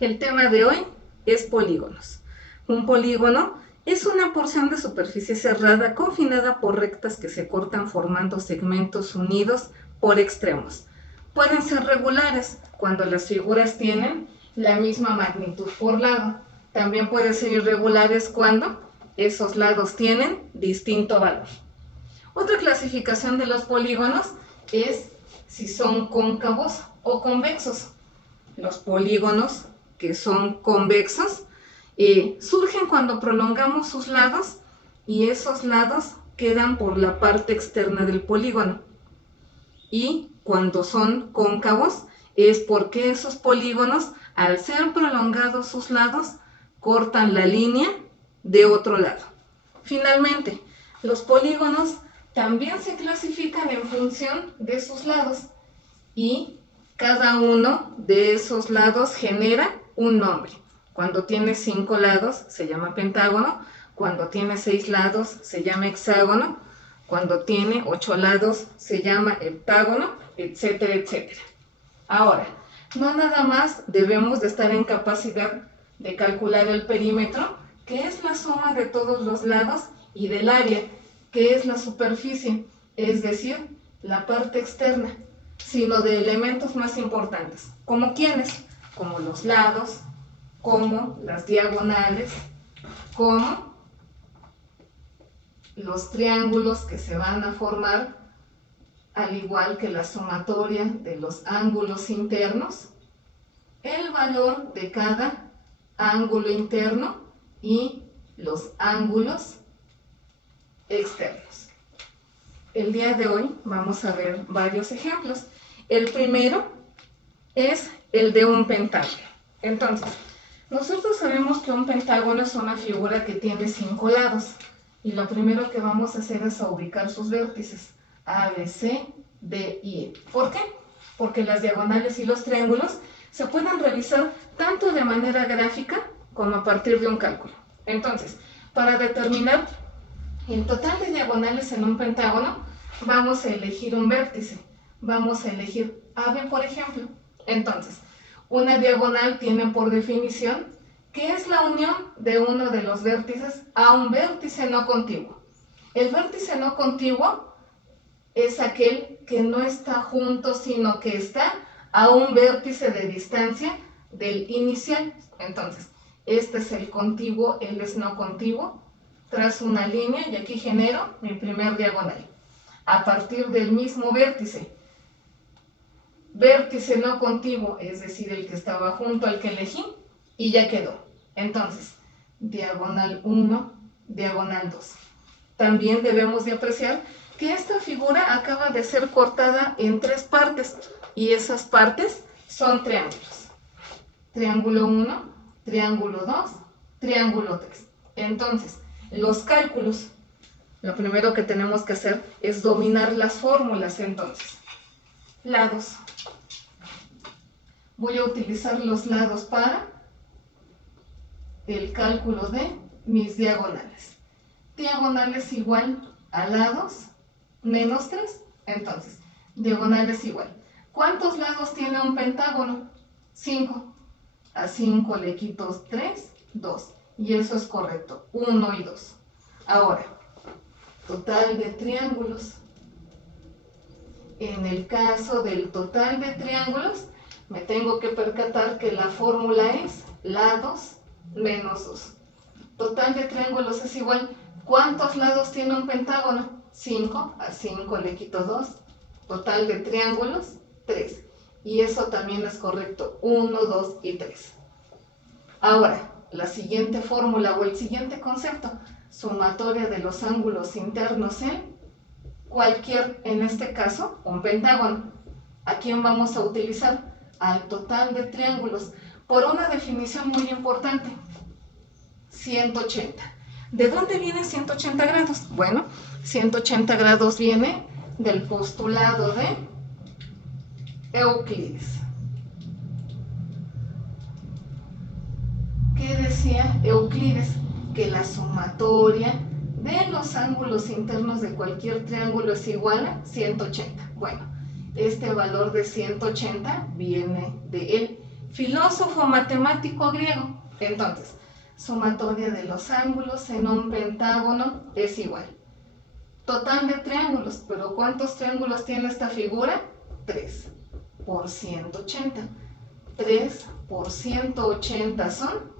El tema de hoy es polígonos. Un polígono es una porción de superficie cerrada confinada por rectas que se cortan formando segmentos unidos por extremos. Pueden ser regulares cuando las figuras tienen la misma magnitud por lado. También pueden ser irregulares cuando esos lados tienen distinto valor. Otra clasificación de los polígonos es si son cóncavos o convexos. Los polígonos que son convexos surgen cuando prolongamos sus lados y esos lados quedan por la parte externa del polígono. Y cuando son cóncavos es porque esos polígonos, al ser prolongados sus lados, cortan la línea de otro lado. Finalmente, los polígonos también se clasifican en función de sus lados y cada uno de esos lados genera un nombre. Cuando tiene 5 lados se llama pentágono, cuando tiene 6 lados se llama hexágono, cuando tiene 8 lados se llama heptágono, etcétera, etcétera. Ahora, no nada más debemos de estar en capacidad de calcular el perímetro, que es la suma de todos los lados, y del área, que es la superficie, es decir, la parte externa, sino de elementos más importantes, como quiénes, como los lados, como las diagonales, como los triángulos que se van a formar, al igual que la sumatoria de los ángulos internos, el valor de cada ángulo interno y los ángulos externos. El día de hoy vamos a ver varios ejemplos. El primero es el de un pentágono. Entonces, nosotros sabemos que un pentágono es una figura que tiene 5 lados. Y lo primero que vamos a hacer es ubicar sus vértices. A, B, C, D y E. ¿Por qué? Porque las diagonales y los triángulos se pueden revisar tanto de manera gráfica como a partir de un cálculo. Entonces, para determinar el total de diagonales en un pentágono, vamos a elegir un vértice. Vamos a elegir AB, por ejemplo. Entonces, una diagonal tiene por definición que es la unión de uno de los vértices a un vértice no contiguo. El vértice no contiguo es aquel que no está junto, sino que está a un vértice de distancia del inicial. Entonces, este es el contiguo, él es no contiguo. Trazo una línea y aquí genero mi primer diagonal. A partir del mismo vértice, vértice no contiguo, es decir, el que estaba junto al que elegí, y ya quedó. Entonces, diagonal 1, diagonal 2. También debemos de apreciar que esta figura acaba de ser cortada en 3 partes, y esas partes son triángulos. Triángulo 1, triángulo 2, triángulo 3. Entonces, los cálculos, lo primero que tenemos que hacer es dominar las fórmulas. Entonces, lados. Voy a utilizar los lados para el cálculo de mis diagonales. Diagonales igual a lados menos 3. Entonces, diagonales igual. ¿Cuántos lados tiene un pentágono? 5. A 5 le quito 3, 2. Y eso es correcto, 1 y 2. Ahora, total de triángulos. En el caso del total de triángulos, me tengo que percatar que la fórmula es lados menos 2. Total de triángulos es igual. ¿Cuántos lados tiene un pentágono? 5. A 5 le quito 2. Total de triángulos, 3. Y eso también es correcto, 1, 2 y 3. Ahora, la siguiente fórmula o el siguiente concepto, sumatoria de los ángulos internos en cualquier, en este caso, un pentágono. ¿A quién vamos a utilizar? Al total de triángulos, por una definición muy importante, 180. ¿De dónde viene 180 grados? Bueno, 180 grados viene del postulado de Euclides. ¿Qué decía Euclides? Que la sumatoria de los ángulos internos de cualquier triángulo es igual a 180. Bueno, este valor de 180 viene de él filósofo matemático griego. Entonces, sumatoria de los ángulos en un pentágono es igual. Total de triángulos, pero ¿cuántos triángulos tiene esta figura? 3 por 180. 3 por 180 son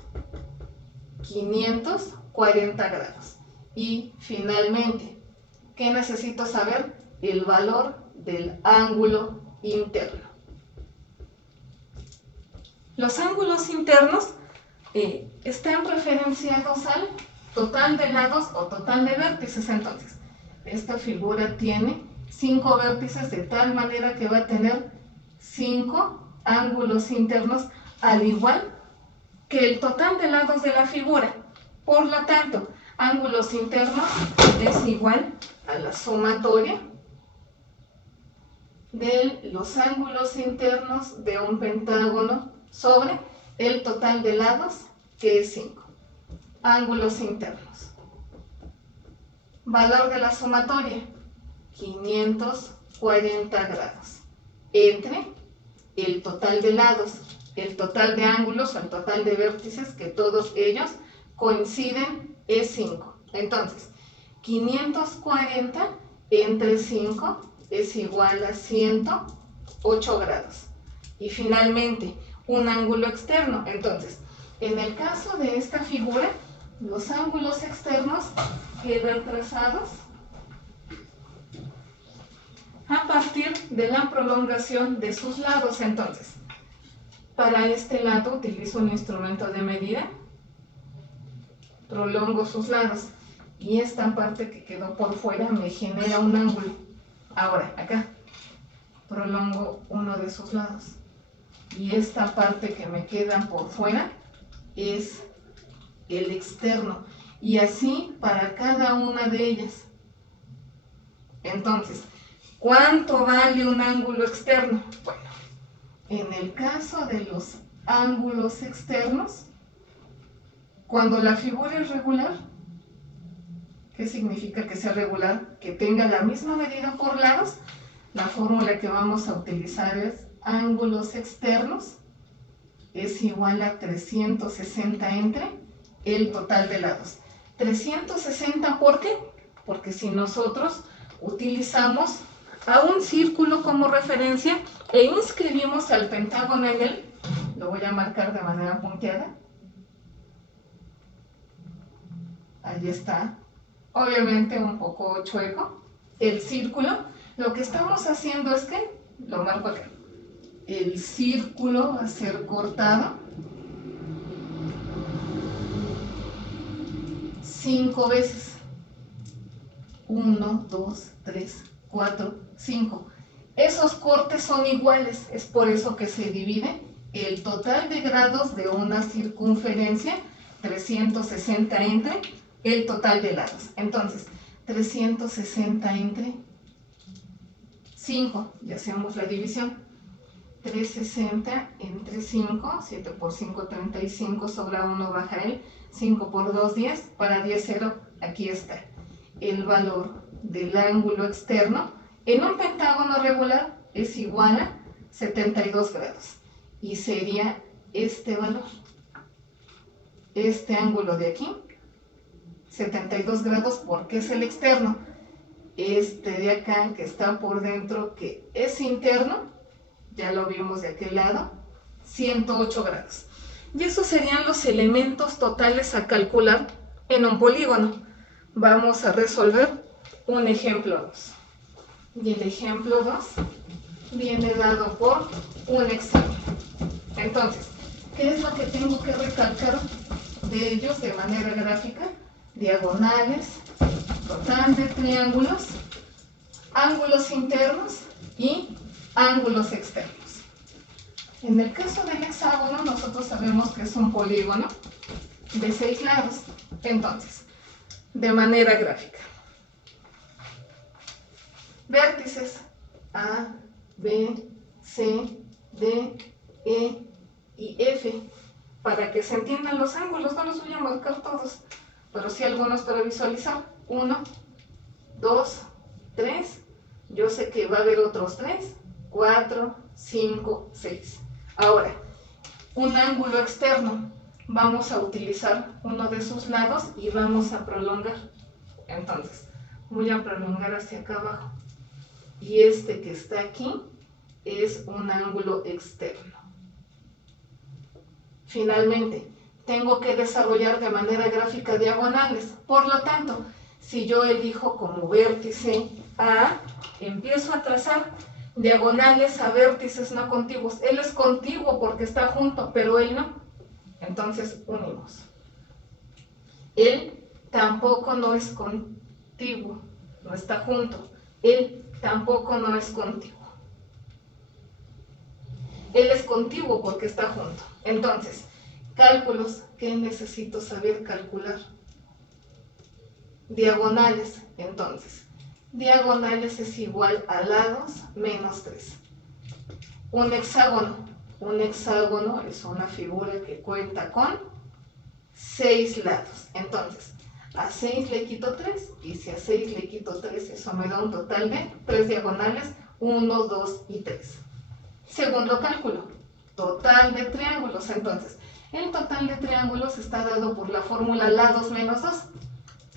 540 grados. Y finalmente, ¿qué necesito saber? El valor del ángulo interno. Los ángulos internos están referenciados al total de lados o total de vértices. Entonces, esta figura tiene 5 vértices de tal manera que va a tener 5 ángulos internos, al igual que el total de lados de la figura. Por lo tanto, ángulos internos es igual a la sumatoria de los ángulos internos de un pentágono sobre el total de lados, que es 5. Ángulos internos. Valor de la sumatoria, 540 grados. Entre el total de lados, el total de ángulos, el total de vértices, que todos ellos coinciden, es 5. Entonces, 540 entre 5 es igual a 108 grados. Y finalmente, un ángulo externo. Entonces, en el caso de esta figura, los ángulos externos quedan trazados a partir de la prolongación de sus lados. Entonces, para este lado utilizo un instrumento de medida, prolongo sus lados y esta parte que quedó por fuera me genera un ángulo. Ahora, acá, prolongo uno de sus lados y esta parte que me queda por fuera es el externo, y así para cada una de ellas. Entonces, ¿cuánto vale un ángulo externo? Bueno, en el caso de los ángulos externos, cuando la figura es regular, ¿qué significa que sea regular? Que tenga la misma medida por lados. La fórmula que vamos a utilizar es ángulos externos es igual a 360 entre el total de lados. 360, ¿por qué? Porque si nosotros utilizamos a un círculo como referencia e inscribimos al pentágono en él, lo voy a marcar de manera punteada. Ahí está, obviamente un poco chueco el círculo. Lo que estamos haciendo es que, lo marco acá, el círculo va a ser cortado 5 veces. 1, 2, 3, 4, 5. Esos cortes son iguales, es por eso que se divide el total de grados de una circunferencia, 360 entre el total de lados. Entonces, 360 entre 5, ya hacemos la división. 360 entre 5, 7 por 5, 35, sobra 1, baja el 5 por 2, 10, para 10, 0, aquí está. El valor del ángulo externo en un pentágono regular es igual a 72 grados y sería este valor, este ángulo de aquí, 72 grados, porque es el externo. Este de acá que está por dentro, que es interno, ya lo vimos de aquel lado, 108 grados. Y esos serían los elementos totales a calcular en un polígono. Vamos a resolver un ejemplo 2. Y el ejemplo 2 viene dado por un examen. Entonces, ¿qué es lo que tengo que recalcar de ellos de manera gráfica? Diagonales, total de triángulos, ángulos internos y ángulos externos. En el caso del hexágono, nosotros sabemos que es un polígono de 6 lados. Entonces, de manera gráfica, vértices A, B, C, D, E y F. Para que se entiendan los ángulos, no los voy a marcar todos, pero sí algunos para visualizar. 1, 2, 3. Yo sé que va a haber otros 3, 4, 5, 6. Ahora, un ángulo externo. Vamos a utilizar uno de sus lados y vamos a prolongar. Entonces, voy a prolongar hacia acá abajo. Y este que está aquí es un ángulo externo. Finalmente, tengo que desarrollar de manera gráfica diagonales. Por lo tanto, si yo elijo como vértice A, empiezo a trazar diagonales a vértices no contiguos. Él es contiguo porque está junto, pero él no. Entonces unimos. Él tampoco no es contiguo, no está junto. Él tampoco no es contiguo. Él es contiguo porque está junto. Entonces, cálculos, ¿qué necesito saber calcular? Diagonales, entonces. Diagonales es igual a lados menos 3. Un hexágono. Un hexágono es una figura que cuenta con 6 lados. Entonces, a 6 le quito 3, y si a 6 le quito 3, eso me da un total de 3 diagonales, 1, 2 y 3. Segundo cálculo, total de triángulos. Entonces, el total de triángulos está dado por la fórmula lados menos 2.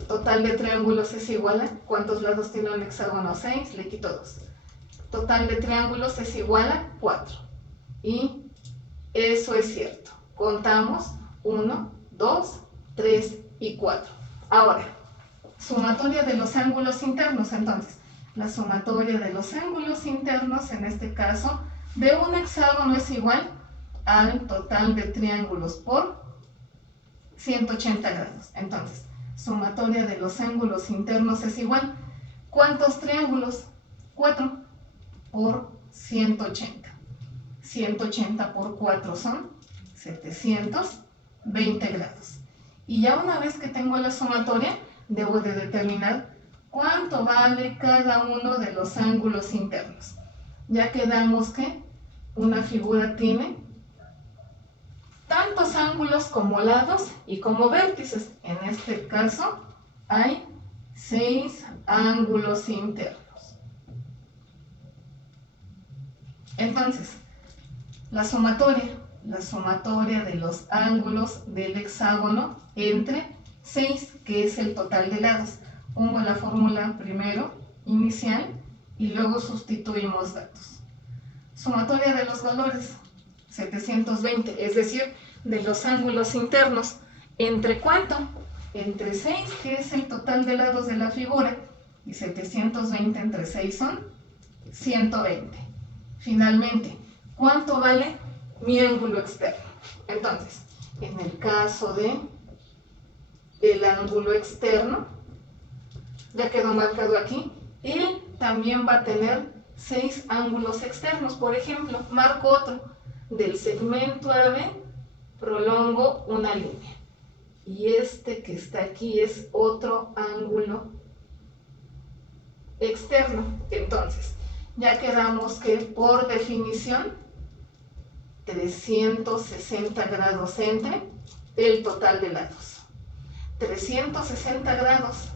Total de triángulos es igual a, ¿cuántos lados tiene un hexágono? 6, le quito 2. Total de triángulos es igual a 4. Y eso es cierto. Contamos 1, 2, 3 y 4. Ahora, sumatoria de los ángulos internos. Entonces, la sumatoria de los ángulos internos, en este caso, de un hexágono es igual al total de triángulos por 180 grados. Entonces, sumatoria de los ángulos internos es igual. ¿Cuántos triángulos? 4 por 180. 180 por 4 son 720 grados. Y ya una vez que tengo la sumatoria, debo de determinar cuánto vale cada uno de los ángulos internos. Ya quedamos que una figura tiene tantos ángulos como lados y como vértices. En este caso hay 6 ángulos internos. Entonces, la sumatoria de los ángulos del hexágono entre 6, que es el total de lados. Pongo la fórmula primero, inicial, y luego sustituimos datos. Sumatoria de los valores, 720, es decir, de los ángulos internos. ¿Entre cuánto? Entre 6, que es el total de lados de la figura, y 720 entre 6 son 120. Finalmente, ¿cuánto vale mi ángulo externo? Entonces, en el caso de el ángulo externo, ya quedó marcado aquí, él también va a tener 6 ángulos externos. Por ejemplo, marco otro. Del segmento AB prolongo una línea. Y este que está aquí es otro ángulo externo. Entonces, ya quedamos que por definición 360 grados entre el total de lados. 360 grados.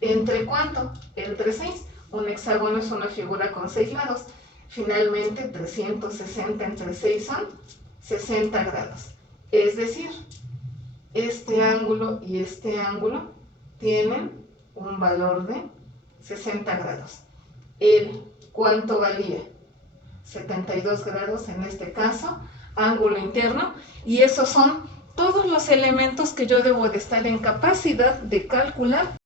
¿Entre cuánto? Entre 6. Un hexágono es una figura con 6 lados. Finalmente, 360 entre 6 son 60 grados. Es decir, este ángulo y este ángulo tienen un valor de 60 grados. ¿Cuánto valía? 72 grados en este caso, ángulo interno, y esos son todos los elementos que yo debo de estar en capacidad de calcular